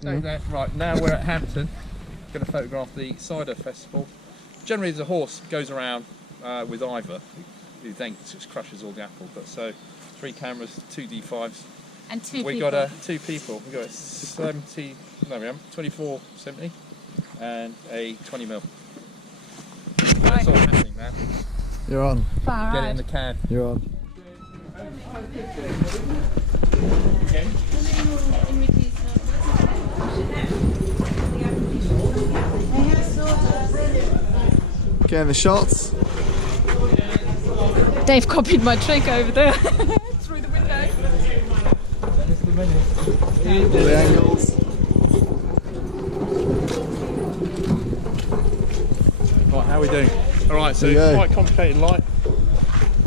So there, right, now we're at Hamptonne. Going to photograph the Cider Festival. Generally the horse goes around with Ivor, who then just crushes all the apple. But so 3 cameras, 2 D5s. And 2 people. We got 2 people. We got a 70, no we haven't, 24-70 and a 20mm. That's all happening now. You're on. Far Get right. it in the can. You're on. Again. Getting the shots. Dave copied my trick over there. Through the window. All the angles. Right, how are we doing? Alright, so There you go. quite complicated light.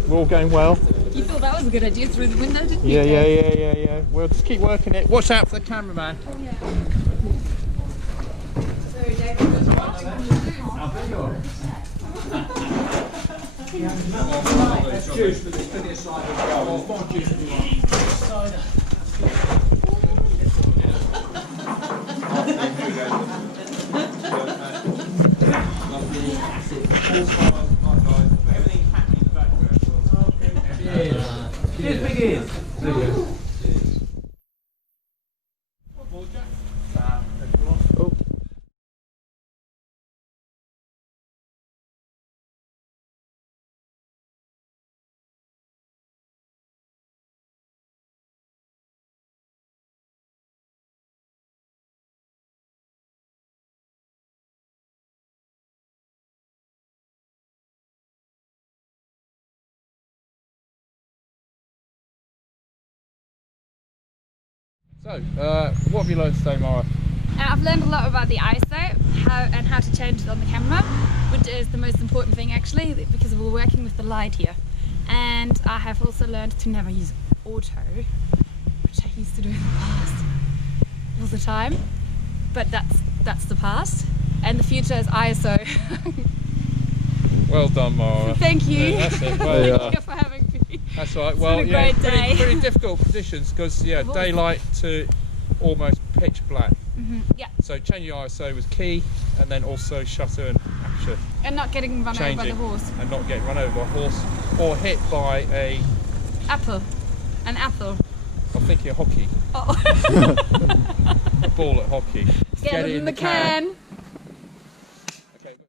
We're all going well. You thought that was a good idea through the window, didn't you? Yeah. We'll just keep working it. Watch out for the cameraman. Oh, yeah. Juice, but there's plenty of cider as well. There's more juice if you want. Cider. Everything's happening in the background. Cheers, big ears. Oh. So, what have you learned today, Mara? I've learned a lot about the ISO and how to change it on the camera, which is the most important thing actually, because we're working with the light here. And I have also learned to never use auto, which I used to do in the past all the time. But that's the past, and the future is ISO. Well done, Mara. Thank you. Yeah, that's it. Well, Thank you for having me. that's right. It's Well, been a great day. pretty difficult conditions because daylight to almost pitch black. Yeah. So changing your ISO was key, and then also shutter and aperture And not getting run over by the changing, horse. and not getting run over by a horse or hit by an Apple. An apple. I'm thinking of hockey, Oh. a ball at hockey. Get it in the can.